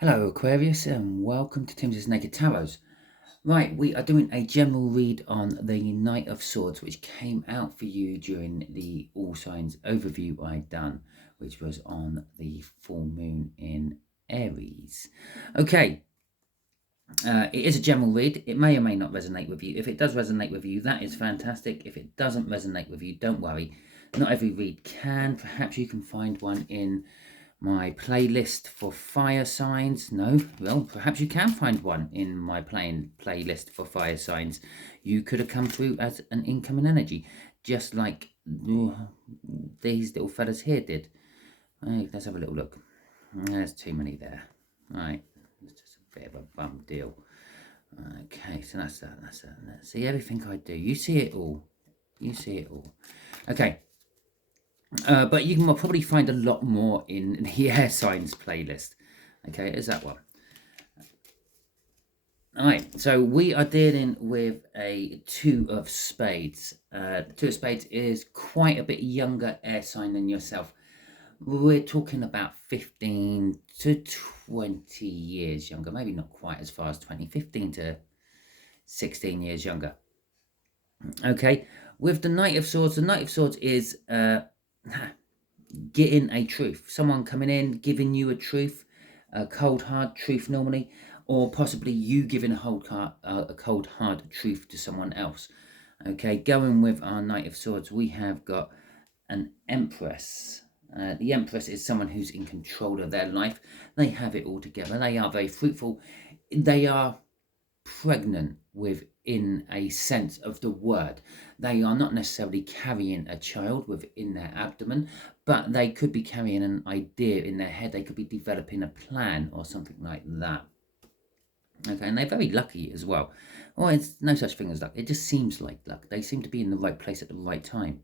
Hello Aquarius and welcome to Timsy Naked Tarot. Right, we are doing a general read on the Knight of Swords which came out for you during the All Signs overview I'd done, which was on the full moon in Aries. Okay, it is a general read. It may or may not resonate with you. If it does resonate with you, that is fantastic. If it doesn't resonate with you, don't worry. Not every read can. Perhaps you can find one in my playlist for fire signs. No, well, perhaps you can find one in my playlist for fire signs. You could have come through as an incoming energy, just like these little fellas here did. Right, let's have a little look. There's too many there. Right, it's just a bit of a bum deal. Okay, so that's that. See everything I do. You see it all. You see it all. Okay. But you can probably find a lot more in the air signs playlist. Okay, is that one? All right, so we are dealing with a Two of Spades. Two of Spades is quite a bit younger air sign than yourself. We're talking about 15 to 20 years younger, maybe not quite as far as 20, 15 to 16 years younger. Okay, with the Knight of Swords, the Knight of Swords is getting a truth, someone coming in giving you a truth, a cold hard truth normally, or possibly you giving a cold hard truth to someone else. Okay, going with our Knight of Swords, we have got an Empress. The Empress is someone who's in control of their life. They have it all together. They are very fruitful. They are pregnant within a sense of the word. They are not necessarily carrying a child within their abdomen, but they could be carrying an idea in their head. They could be developing a plan or something like that. Okay, and they're very lucky as well. Well, it's no such thing as luck. It just seems like luck. They seem to be in the right place at the right time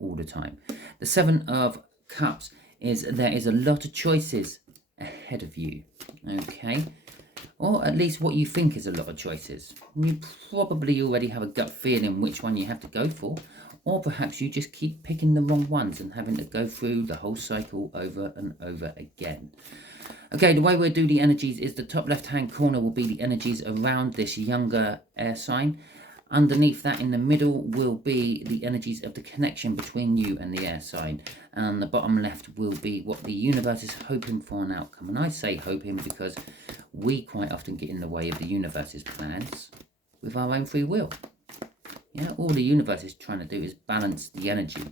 all the time. The Seven of Cups is there is a lot of choices ahead of you. Okay, or at least what you think is a lot of choices. You probably already have a gut feeling which one you have to go for, or perhaps you just keep picking the wrong ones and having to go through the whole cycle over and over again. Okay, the way we'll do the energies is the top left-hand corner will be the energies around this younger air sign. Underneath that in the middle will be the energies of the connection between you and the air sign. And the bottom left will be what the universe is hoping for an outcome. And I say hoping because we quite often get in the way of the universe's plans with our own free will. Yeah, all the universe is trying to do is balance the energy.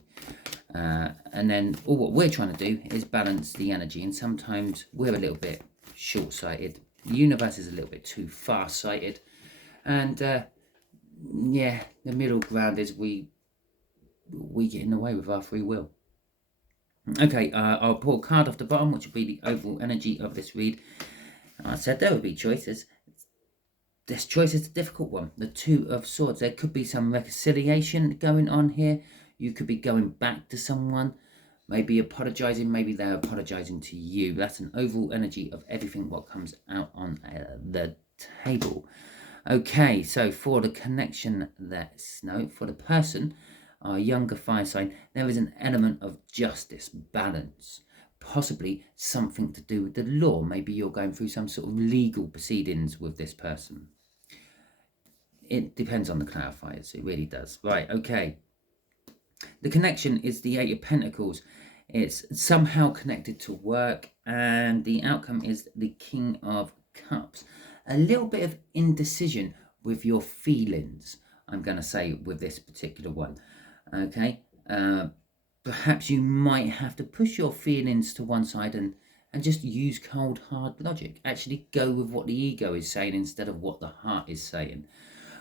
And then all what we're trying to do is balance the energy. And sometimes we're a little bit short-sighted. The universe is a little bit too far-sighted. And yeah, the middle ground is we get in the way with our free will. Okay, I'll pull a card off the bottom, which will be the overall energy of this read. I said there would be choices. This choice is a difficult one. The Two of Swords. There could be some reconciliation going on here. You could be going back to someone, maybe apologizing, maybe they're apologizing to you. That's an overall energy of everything what comes out on the table. Okay, so for the connection, for the person, our younger fire sign, there is an element of justice, balance, possibly something to do with the law. Maybe you're going through some sort of legal proceedings with this person. It depends on the clarifiers, it really does. Right, okay. The connection is the Eight of Pentacles. It's somehow connected to work, and the outcome is the King of Cups. A little bit of indecision with your feelings, I'm going to say, with this particular one. Okay, perhaps you might have to push your feelings to one side and just use cold hard logic. Actually go with what the ego is saying instead of what the heart is saying.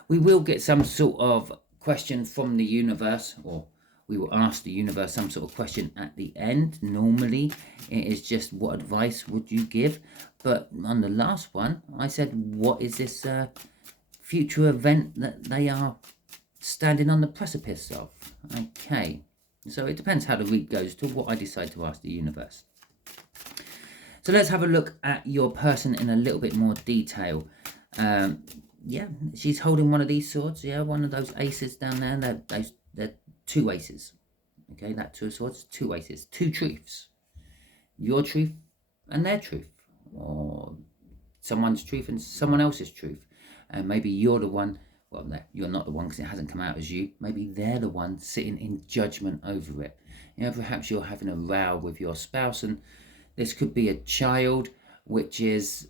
We will get some sort of question from the universe, or we will ask the universe some sort of question at the end. Normally it is just what advice would you give, but on the last one I said what is this future event that they are standing on the precipice of. Okay, so it depends how the read goes to what I decide to ask the universe. So let's have a look at your person in a little bit more detail. Yeah, she's holding one of these swords. Yeah, one of those aces down there. They're two aces. Okay, that Two of Swords, two aces, two truths. Your truth and their truth. Or someone's truth and someone else's truth. And maybe you're the one, well, no, you're not the one because it hasn't come out as you. Maybe they're the one sitting in judgment over it. You know, perhaps you're having a row with your spouse, and this could be a child, which is,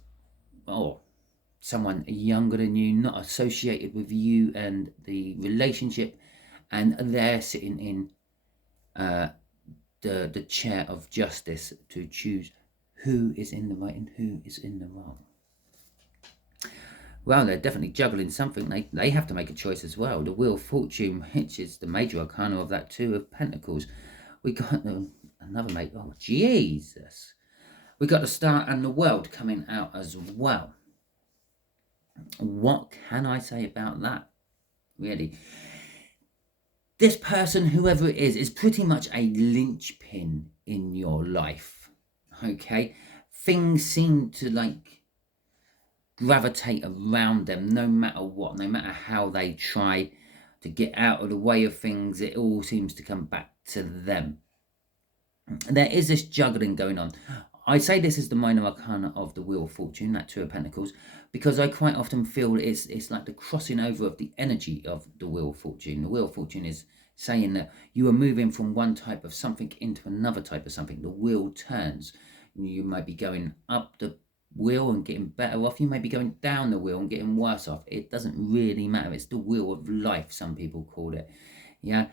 someone younger than you, not associated with you and the relationship, and they're sitting in the chair of justice to choose who is in the right and who is in the wrong. Well, they're definitely juggling something. They have to make a choice as well. The Wheel of Fortune, which is the major arcana of that Two of Pentacles. We got another mate. Oh, Jesus. We got the Star and the World coming out as well. What can I say about that? Really, this person, whoever it is pretty much a linchpin in your life. Okay, things seem to like gravitate around them no matter what, no matter how they try to get out of the way of things. It all seems to come back to them. There is this juggling going on. I say this is the minor arcana of the Wheel of Fortune, that Two of Pentacles, because I quite often feel it's like the crossing over of the energy of the Wheel of Fortune. The Wheel of Fortune is saying that you are moving from one type of something into another type of something. The wheel turns. You might be going up the wheel and getting better off. You may be going down the wheel and getting worse off. It doesn't really matter. It's the wheel of life, some people call it. Yeah,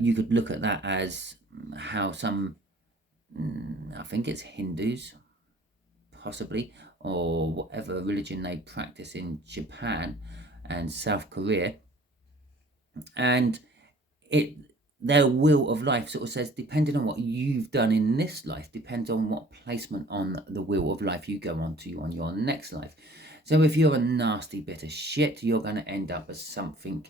you could look at that as how some, I think it's Hindus, possibly, or whatever religion they practice in Japan and South Korea, and their wheel of life sort of says, depending on what you've done in this life, depends on what placement on the wheel of life you go on to on your next life. So if you're a nasty bit of shit, you're going to end up as something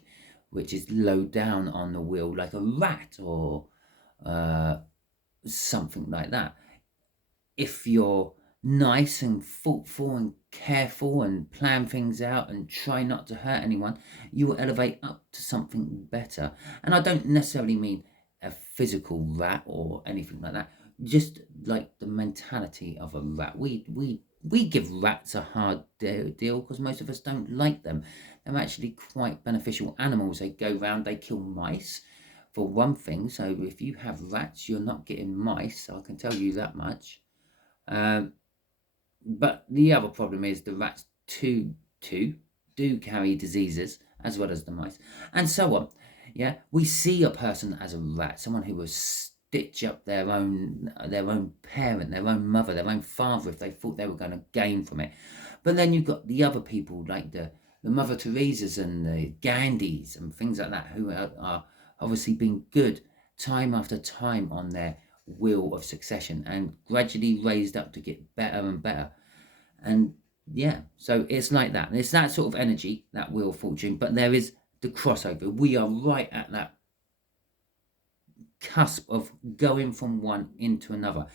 which is low down on the wheel, like a rat or something like that. If you're nice and thoughtful and careful and plan things out and try not to hurt anyone, you will elevate up to something better. And I don't necessarily mean a physical rat or anything like that, just like the mentality of a rat. We give rats a hard deal because most of us don't like them. They're actually quite beneficial animals. They go round, they kill mice for one thing. So if you have rats, you're not getting mice, I can tell you that much. But the other problem is the rats too do carry diseases as well as the mice, and so on. Yeah, we see a person as a rat, someone who will stitch up their own parent, their own mother, their own father if they thought they were going to gain from it. But then you've got the other people like the Mother Teresas and the Gandhis and things like that, who are obviously been good time after time on their wheel of succession and gradually raised up to get better and better. And yeah, so it's like that. And it's that sort of energy, that Wheel of Fortune, but there is the crossover. We are right at that cusp of going from one into another.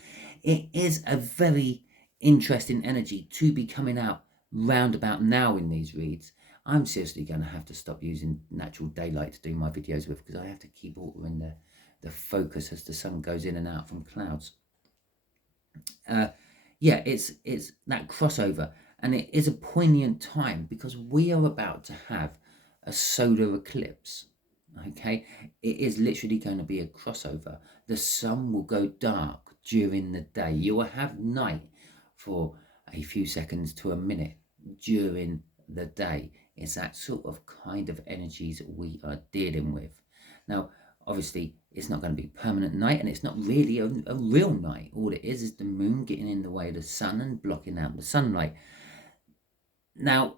It is a very interesting energy to be coming out roundabout now in these reads. I'm seriously going to have to stop using natural daylight to do my videos with, because I have to keep altering the focus as the sun goes in and out from clouds. Yeah, it's that crossover, and it is a poignant time because we are about to have a solar eclipse. Okay, it is literally going to be a crossover. The sun will go dark during the day. You will have night for a few seconds to a minute during the day. It's that sort of kind of energies we are dealing with. Now, obviously, it's not going to be permanent night, and it's not really a real night. All it is the moon getting in the way of the sun and blocking out the sunlight. Now,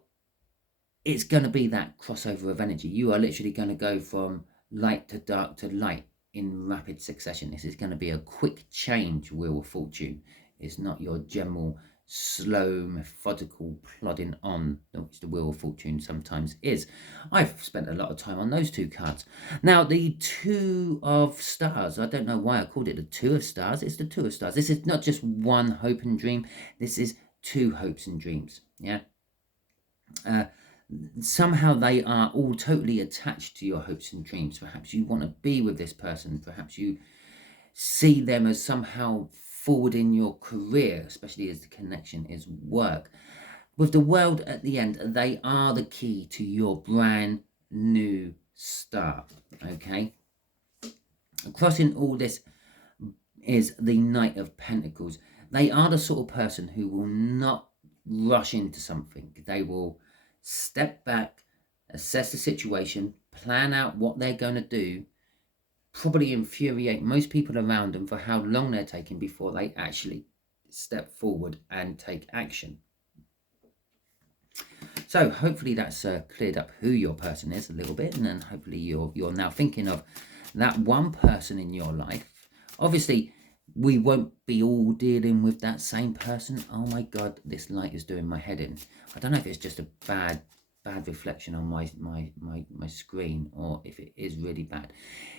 it's going to be that crossover of energy. You are literally going to go from light to dark to light in rapid succession. This is going to be a quick change, Wheel of Fortune. It's not your general slow, methodical plodding on, which the Wheel of Fortune sometimes is. I've spent a lot of time on those two cards. Now, the Two of Stars, I don't know why I called it the Two of Stars. It's the Two of Stars. This is not just one hope and dream. This is two hopes and dreams. Yeah. Somehow they are all totally attached to your hopes and dreams. Perhaps you want to be with this person. Perhaps you see them as somehow forward in your career, especially as the connection is work. with the World at the end, they are the key to your brand new start. Okay, crossing all this is the Knight of Pentacles. They are the sort of person who will not rush into something. They will step back, assess the situation, plan out what they're going to do, probably infuriate most people around them for how long they're taking before they actually step forward and take action. So hopefully that's cleared up who your person is a little bit, and then hopefully you're now thinking of that one person in your life. Obviously, we won't be all dealing with that same person. Oh my God, this light is doing my head in. I don't know if it's just a bad reflection on my screen, or if it is really bad.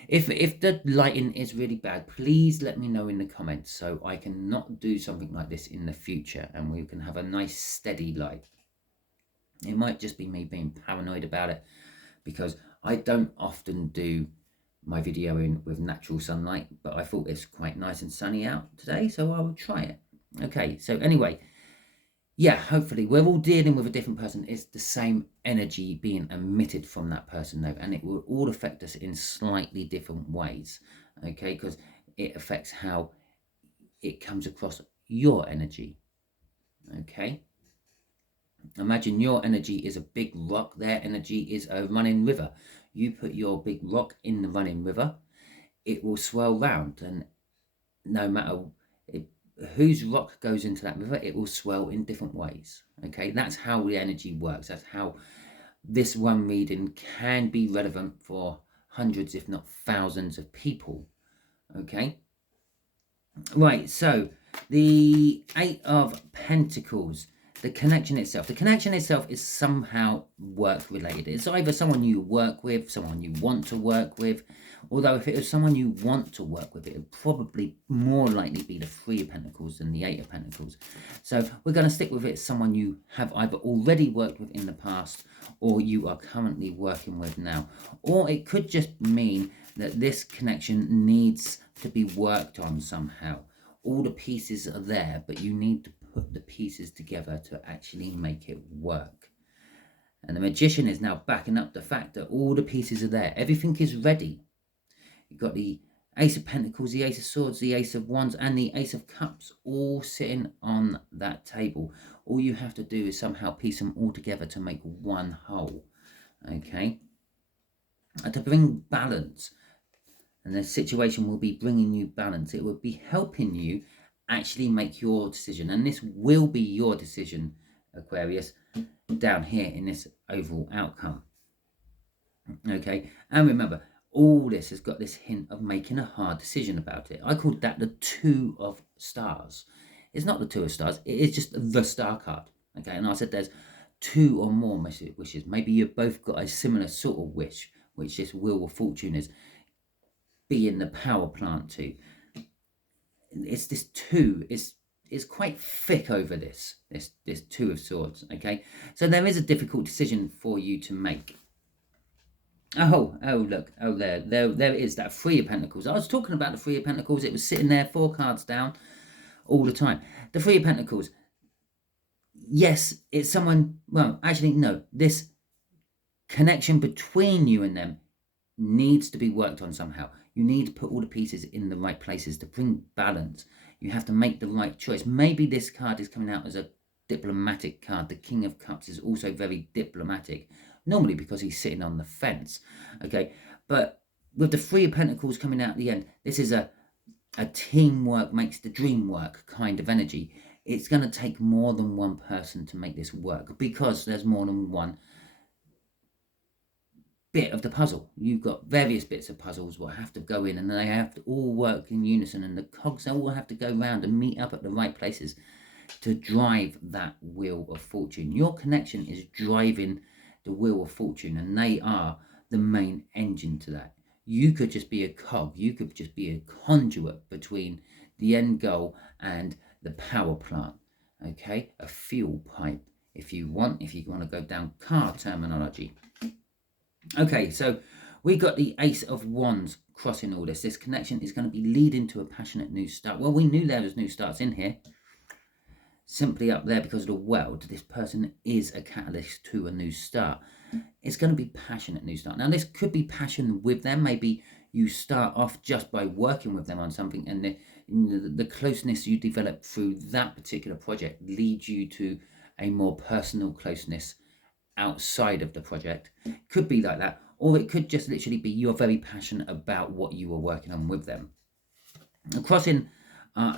If the lighting is really bad, please let me know in the comments so I can not do something like this in the future, and we can have a nice steady light. It might just be me being paranoid about it, because I don't often do my videoing with natural sunlight, but I thought it's quite nice and sunny out today, so I will try it. Okay, so anyway, yeah, hopefully we're all dealing with a different person. It's the same energy being emitted from that person though, and it will all affect us in slightly different ways, okay, because it affects how it comes across your energy. Okay, imagine your energy is a big rock, their energy is a running river. You put your big rock in the running river, it will swirl round, and no matter whose rock goes into that river, it will swell in different ways. Okay, that's how the energy works. That's how this one reading can be relevant for hundreds, if not thousands of people. Okay, right, so the Eight of Pentacles, the connection itself is somehow work related. It's either someone you work with, someone you want to work with, although if it was someone you want to work with, it would probably more likely be the Three of Pentacles than the Eight of Pentacles. So we're going to stick with it, someone you have either already worked with in the past or you are currently working with now. Or it could just mean that this connection needs to be worked on somehow. All the pieces are there, but you need to put the pieces together to actually make it work. And the Magician is now backing up the fact that all the pieces are there. Everything is ready. You've got the Ace of Pentacles, the Ace of Swords, the Ace of Wands, and the Ace of Cups all sitting on that table. All you have to do is somehow piece them all together to make one whole. Okay? And to bring balance. And the situation will be bringing you balance. It will be helping you actually make your decision. And this will be your decision, Aquarius, down here in this overall outcome. Okay, and remember, all this has got this hint of making a hard decision about it. I called that the Two of Stars. It's not the Two of Stars, it is just the Star card. Okay, and I said there's two or more wishes. Maybe you've both got a similar sort of wish, which this Wheel of Fortune is being the power plant to. It's this two is quite thick over this Two of Swords. Okay, so there is a difficult decision for you to make. Oh look, there it is, that Three of Pentacles. I was talking about the Three of Pentacles. It was sitting there 4 cards down all the time. The Three of Pentacles, yes, it's someone, well, actually no, this connection between you and them needs to be worked on somehow. You need to put all the pieces in the right places to bring balance. You have to make the right choice. Maybe this card is coming out as a diplomatic card. The King of Cups is also very diplomatic, normally because he's sitting on the fence. Okay, but with the Three of Pentacles coming out at the end, this is a teamwork makes the dream work kind of energy. It's going to take more than one person to make this work, because there's more than one bit of the puzzle. You've got various bits of puzzles what have to go in, and they have to all work in unison, and the cogs all have to go round and meet up at the right places to drive that Wheel of Fortune. Your connection is driving the Wheel of Fortune, and they are the main engine to that. You could just be a cog. You could just be a conduit between the end goal and the power plant. Okay, a fuel pipe, if you want to go down car terminology. Okay, so we got the Ace of Wands crossing all this. This connection is going to be leading to a passionate new start. Well, we knew there was new starts in here. simply up there because of the world. This person is a catalyst to a new start. It's going to be passionate new start. Now, this could be passion with them. Maybe you start off just by working with them on something, and the closeness you develop through that particular project leads you to a more personal closeness outside of the project. Could be like that, or it could just literally be you're very passionate about what you were working on with them. Crossing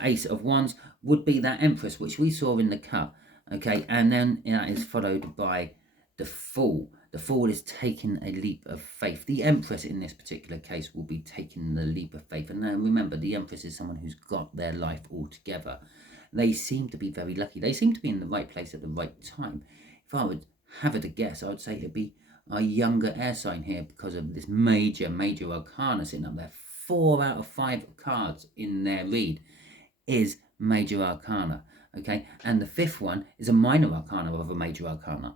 Ace of Wands would be that Empress, which we saw in the cut, okay, and then that is followed by the Fool. The Fool is taking a leap of faith. The Empress in this particular case will be taking the leap of faith. And now remember, the Empress is someone who's got their life all together. They seem to be very lucky. They seem to be in the right place at the right time. If I would have it to guess, I would say it'd be a younger air sign here because of this major arcana sitting up there. 4 out of 5 cards in their read is major arcana, okay, and the 5th one is a minor arcana of a major arcana.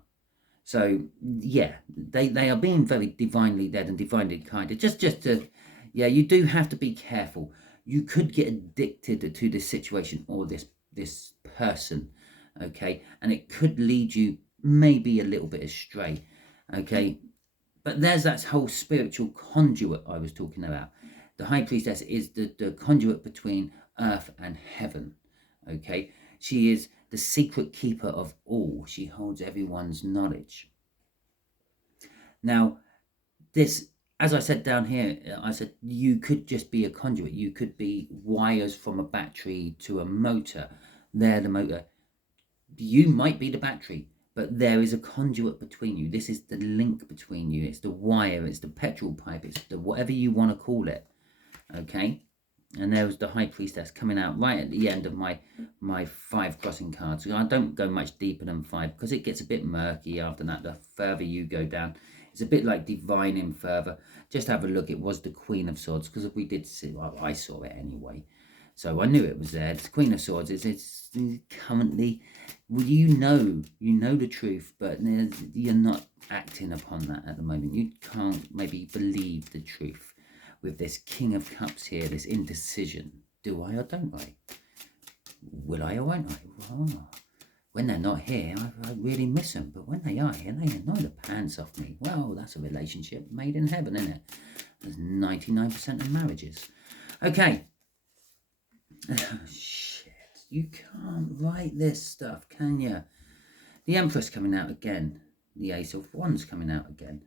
So yeah, they are being very divinely led and divinely guided. Just to, yeah, you do have to be careful. You could get addicted to this situation or this person, okay, and it could lead you maybe a little bit astray, okay. But there's that whole spiritual conduit I was talking about. The High Priestess is the conduit between earth and heaven, okay? She is the secret keeper of all. She holds everyone's knowledge. Now, this, as I said down here, I said you could just be a conduit. You could be wires from a battery to a motor. They're the motor. You might be the battery, but there is a conduit between you. This is the link between you. It's the wire, it's the petrol pipe, it's the whatever you want to call it. Okay, and there was the High Priestess coming out right at the end of my 5 crossing cards. I don't go much deeper than 5 because it gets a bit murky after that. The further you go down, it's a bit like divining further. Just have a look. It was the Queen of Swords because we did see. Well, I saw it anyway, so I knew it was there. It's Queen of Swords. It's currently, well, you know the truth, but you're not acting upon that at the moment. You can't maybe believe the truth. With this King of Cups here, this indecision. Do I or don't I? Will I or won't I? Oh, when they're not here, I really miss them. But when they are here, they annoy the pants off me. Well, that's a relationship made in heaven, isn't it? There's 99% of marriages. Okay. Oh, shit. You can't write this stuff, can you? The Empress coming out again. The Ace of Wands coming out again.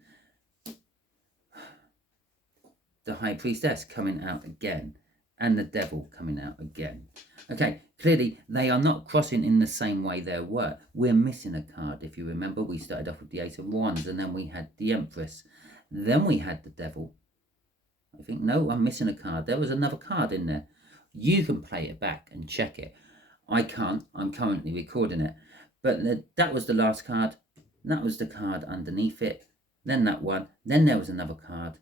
The High Priestess coming out again, and the Devil coming out again. Okay, clearly they are not crossing in the same way they were. We're missing a card. If you remember, we started off with the Ace of Wands, and then we had the Empress. Then we had the Devil. I think, no, I'm missing a card. There was another card in there. You can play it back and check it. I can't. I'm currently recording it. But that was the last card. That was the card underneath it. Then that one. Then there was another card.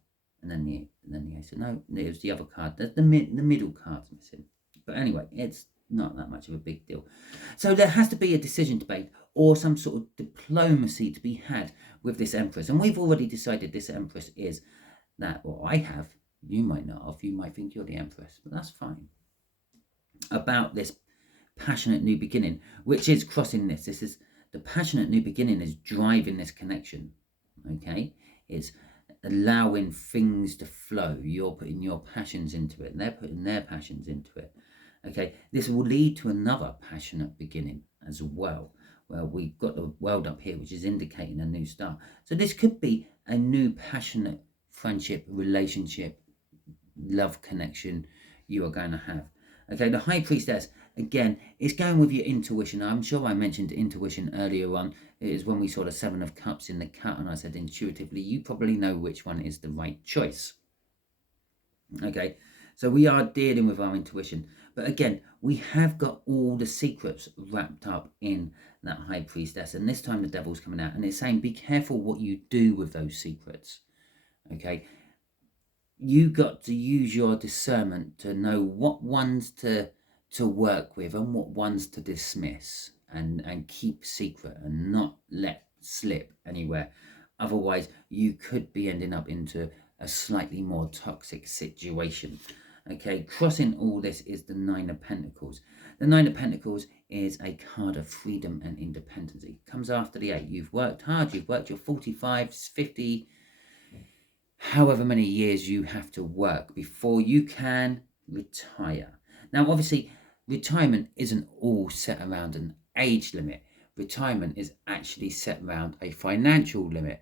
And then the Ace. No, it was the other card. The middle card's missing. But anyway, it's not that much of a big deal. So there has to be a decision debate or some sort of diplomacy to be had with this Empress. And we've already decided this Empress is that, or I have. You might not have. You might think you're the Empress, but that's fine. About this passionate new beginning, which is crossing this. This is the passionate new beginning is driving this connection. Okay, it's allowing things to flow. You're putting your passions into it, and they're putting their passions into it. Okay, this will lead to another passionate beginning as well. Well, we've got the world up here, which is indicating a new start. So this could be a new passionate friendship, relationship, love connection you are going to have. Okay, the High Priestess, again, is going with your intuition. I'm sure I mentioned intuition earlier on. It is when we saw the 7 of Cups in the cut, and I said intuitively, you probably know which one is the right choice. Okay, so we are dealing with our intuition. But again, we have got all the secrets wrapped up in that High Priestess. And this time the Devil's coming out, and it's saying, be careful what you do with those secrets. Okay, you got to use your discernment to know what ones to work with and what ones to dismiss and keep secret and not let slip anywhere. Otherwise, you could be ending up into a slightly more toxic situation. Okay, crossing all this is the 9 of Pentacles. The 9 of Pentacles is a card of freedom and independence. It comes after the 8. You've worked hard, you've worked your 45, 50, however many years you have to work before you can retire. Now, obviously, retirement isn't all set around an age limit. Retirement is actually set around a financial limit.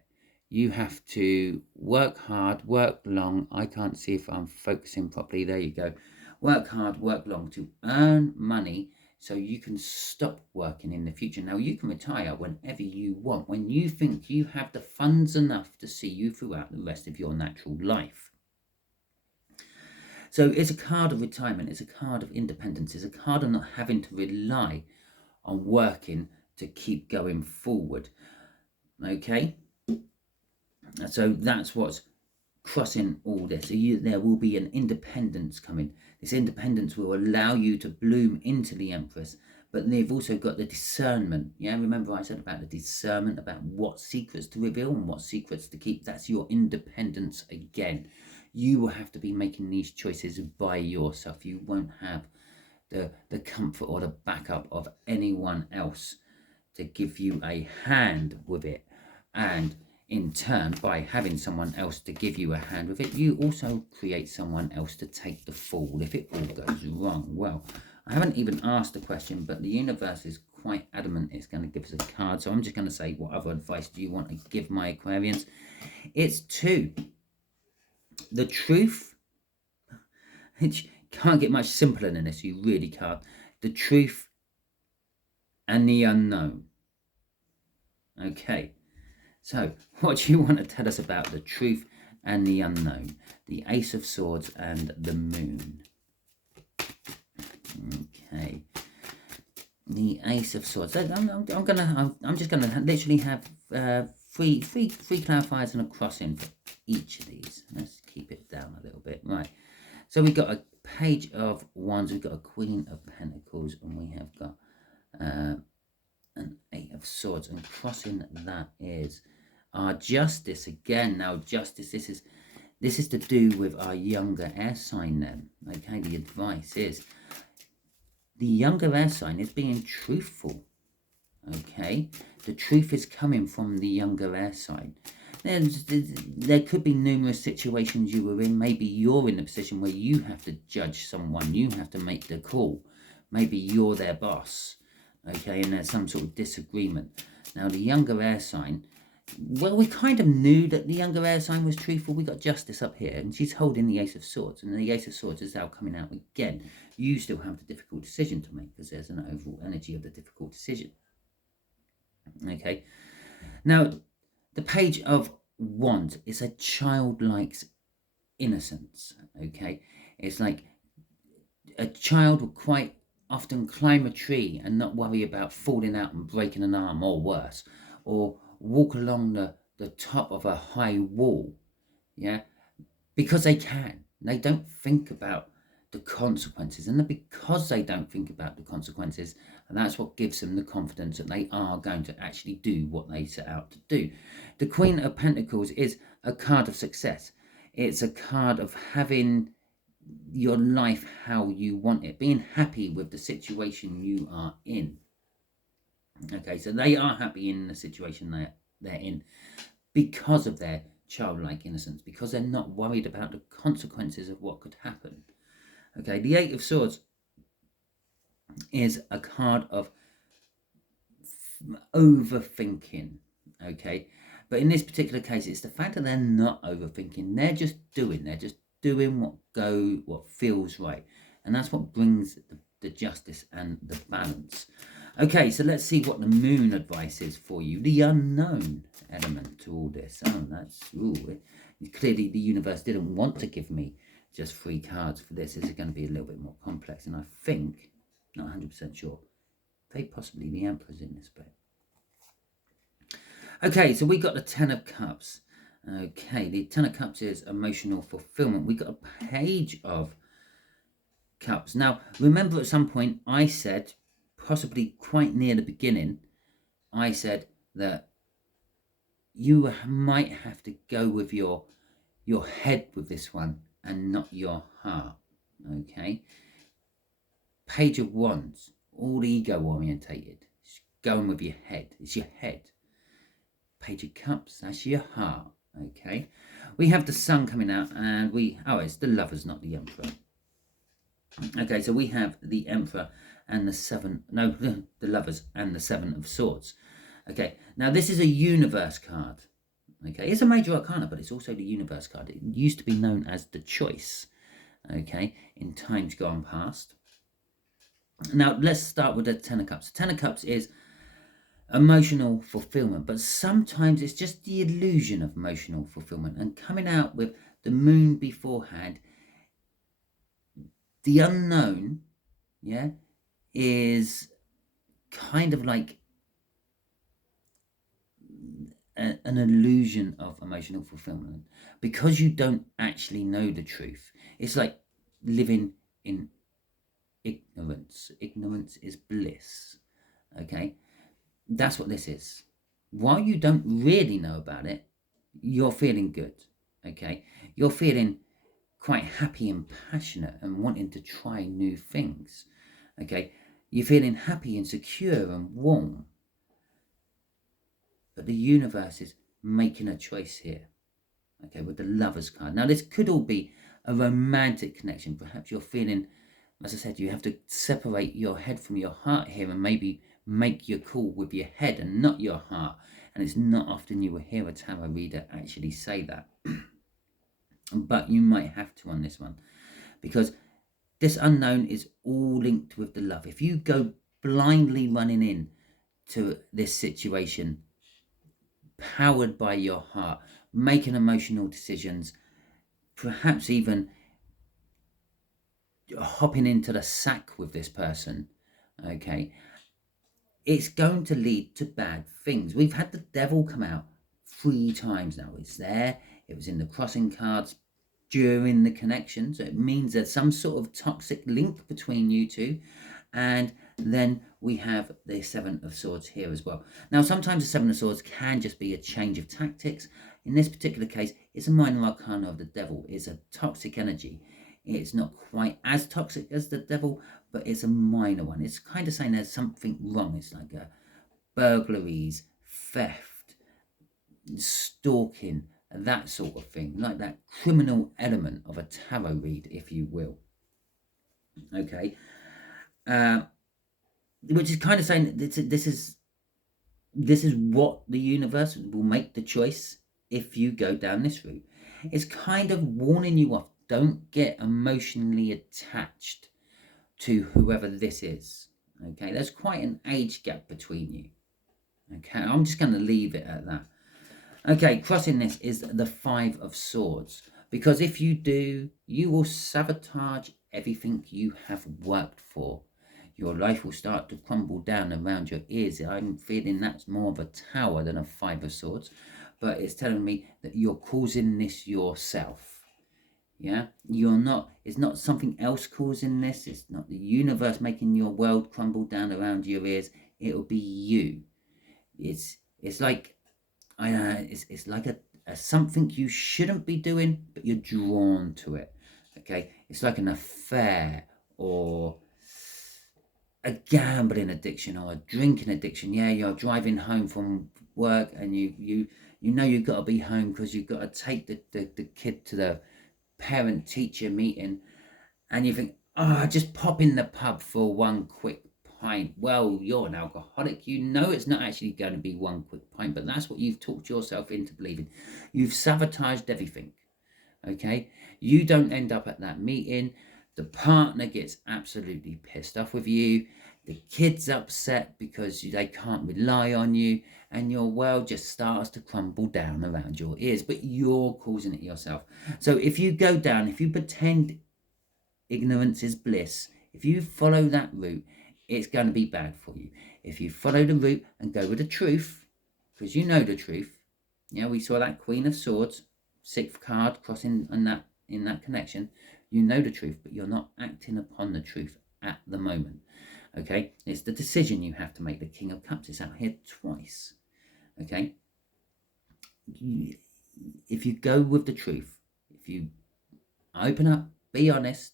You have to work hard, work long. I can't see if I'm focusing properly. There you go. Work hard, work long to earn money so you can stop working in the future. Now, you can retire whenever you want, when you think you have the funds enough to see you throughout the rest of your natural life. So it's a card of retirement, it's a card of independence, it's a card of not having to rely on working to keep going forward. Okay? So that's what's crossing all this. So there will be an independence coming. This independence will allow you to bloom into the Empress, but they've also got the discernment. Yeah, remember I said about the discernment, about what secrets to reveal and what secrets to keep. That's your independence again. You will have to be making these choices by yourself. You won't have the comfort or the backup of anyone else to give you a hand with it. And in turn, by having someone else to give you a hand with it, you also create someone else to take the fall if it all goes wrong. Well, I haven't even asked the question, but the universe is quite adamant it's going to give us a card. So I'm just going to say, what other advice do you want to give my Aquarians? It's 2. The truth. It can't get much simpler than this. You really can't. The truth and the unknown. Okay. So, what do you want to tell us about the truth and the unknown? The Ace of Swords and the Moon. Okay. The Ace of Swords. I'm just gonna literally have three clarifiers and a crossing for each of these. Let's keep it down a little bit. Right. So we've got a Page of Wands. We've got a Queen of Pentacles, and we have got an 8 of Swords, and crossing that is our Justice again. Now, Justice, this is to do with our younger air sign then. Okay, the advice is the younger air sign is being truthful. Okay, the truth is coming from the younger air sign. There could be numerous situations you were in. Maybe you're in a position where you have to judge someone. You have to make the call. Maybe you're their boss. Okay, and there's some sort of disagreement. Now, the younger air sign, well, we kind of knew that the younger air sign was truthful. We got Justice up here, and she's holding the Ace of Swords, and the Ace of Swords is now coming out again. You still have the difficult decision to make, because there's an overall energy of the difficult decision. Okay, now, the Page of Wands is a childlike innocence. Okay, it's like a child would quite often climb a tree and not worry about falling out and breaking an arm, or worse, or walk along the top of a high wall, yeah, because they can. They don't think about the consequences, and because they don't think about the consequences, and that's what gives them the confidence that they are going to actually do what they set out to do. The Queen of Pentacles is a card of success. It's a card of having your life how you want it, being happy with the situation you are in. Okay, so they are happy in the situation they're in because of their childlike innocence, because they're not worried about the consequences of what could happen. Okay, the 8 of Swords is a card of overthinking. Okay, but in this particular case, it's the fact that they're not overthinking. They're just doing what feels right, and that's what brings the justice and the balance. Okay, so let's see what the Moon advice is for you. The unknown element to all this. Oh, that's clearly the universe didn't want to give me just 3 cards for this. This is going to be a little bit more complex, and I think, not 100% sure, possibly the Emperor's in this bit. Okay, so we got the 10 of Cups. Okay, the 10 of Cups is emotional fulfillment. We got a Page of Cups. Now, remember at some point I said, possibly quite near the beginning, I said that you might have to go with your head with this one and not your heart. Okay, Page of Wands. all ego orientated. It's going with your head. It's your head. Page of Cups, that's your heart. Okay, we have the Sun coming out, and it's the Lovers, not the Emperor. Okay, so we have the Emperor and the Lovers and the Seven of Swords. Okay, now this is a Universe card. Okay, it's a major arcana, but it's also the Universe card. It used to be known as the Choice, okay, in times gone past. Now, let's start with the Ten of Cups. Ten of Cups is emotional fulfillment, but sometimes it's just the illusion of emotional fulfillment. And coming out with the Moon beforehand, the unknown, is kind of like an illusion of emotional fulfillment, because you don't actually know the truth. It's like living in ignorance. Ignorance is bliss. Okay, that's what this is. While you don't really know about it, you're feeling good. Okay, you're feeling quite happy and passionate and wanting to try new things. Okay, you're feeling happy and secure and warm. But the universe is making a choice here. Okay, with the Lovers card. Now, this could all be a romantic connection. Perhaps you're feeling, as I said, you have to separate your head from your heart here and maybe make your call with your head and not your heart. And it's not often you will hear a tarot reader actually say that. But you might have to on this one, because this unknown is all linked with the love. If you go blindly running in to this situation, powered by your heart, making emotional decisions, perhaps even hopping into the sack with this person, okay, it's going to lead to bad things. We've had the Devil come out 3 times now. It's there. It was in the crossing cards during the connection. So it means there's some sort of toxic link between you two. And then we have the Seven of Swords here as well. Now, sometimes the Seven of Swords can just be a change of tactics. In this particular case, it's a minor arcana of the Devil. It's a toxic energy. It's not quite as toxic as the Devil, but it's a minor one. It's kind of saying there's something wrong. It's like burglaries, theft, stalking, that sort of thing, like that criminal element of a tarot read, if you will. Okay, which is kind of saying that this is what the universe will make the choice if you go down this route. It's kind of warning you off. Don't get emotionally attached to whoever this is. Okay, there's quite an age gap between you. Okay, I'm just going to leave it at that. Okay, crossing this is the Five of Swords, because if you do, you will sabotage everything you have worked for. Your life will start to crumble down around your ears. I'm feeling that's more of a tower than a Five of Swords, but it's telling me that you're causing this yourself. Yeah, it's not something else causing this. It's not the universe making your world crumble down around your ears. It'll be you. It's like it's like a something you shouldn't be doing, but you're drawn to it. Okay, it's like an affair or a gambling addiction or a drinking addiction. Yeah, you're driving home from work and you know you've got to be home because you've got to take the kid to the parent teacher meeting, and you think, just pop in the pub for one quick pint. Well, you're an alcoholic. You know it's not actually going to be one quick pint, but that's what you've talked yourself into believing. You've sabotaged everything. Okay, you don't end up at that meeting. The partner gets absolutely pissed off with you. The kid's upset because they can't rely on you, and your world just starts to crumble down around your ears, but you're causing it yourself. So if you go down, if you pretend ignorance is bliss, if you follow that route, it's going to be bad for you. If you follow the route and go with the truth, because you know the truth, we saw that Queen of Swords, 6th card crossing in that connection. You know the truth, but you're not acting upon the truth at the moment. Okay, it's the decision you have to make. The King of Cups is out here twice. Okay, if you go with the truth, if you open up, be honest,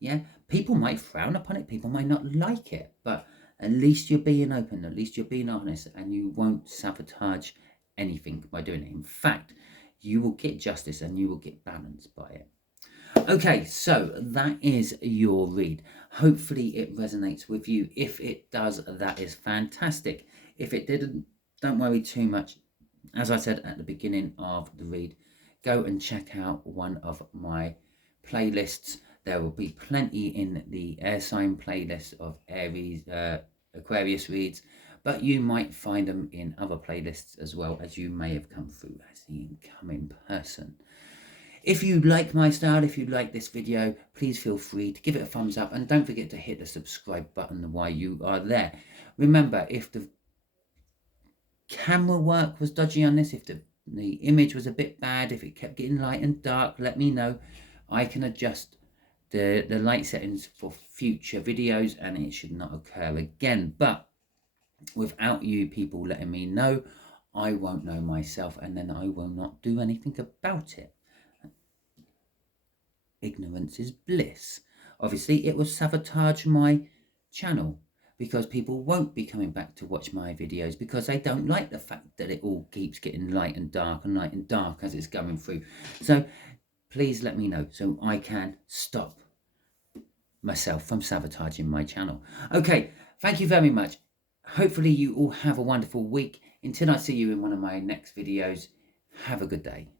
Yeah, people might frown upon it, people might not like it, but at least you're being open, at least you're being honest, and you won't sabotage anything by doing it. In fact, you will get justice and you will get balance by it. Okay, so that is your read. Hopefully it resonates with you. If it does, that is fantastic. If it didn't, don't worry too much. As I said at the beginning of the read, go and check out one of my playlists. There will be plenty in the air sign playlist of Aries, Aquarius reads, but you might find them in other playlists as well, as you may have come through as the incoming person. If you like my style, if you like this video, please feel free to give it a thumbs up, and don't forget to hit the subscribe button while you are there. Remember, if the camera work was dodgy on this, if the image was a bit bad, if it kept getting light and dark, let me know. I can adjust the light settings for future videos and it should not occur again. But without you people letting me know, I won't know myself, and then I will not do anything about it. Ignorance is bliss. Obviously, it will sabotage my channel because people won't be coming back to watch my videos because they don't like the fact that it all keeps getting light and dark as it's going through. So please let me know so I can stop myself from sabotaging my channel. Okay, thank you very much. Hopefully you all have a wonderful week. Until I see you in one of my next videos, have a good day.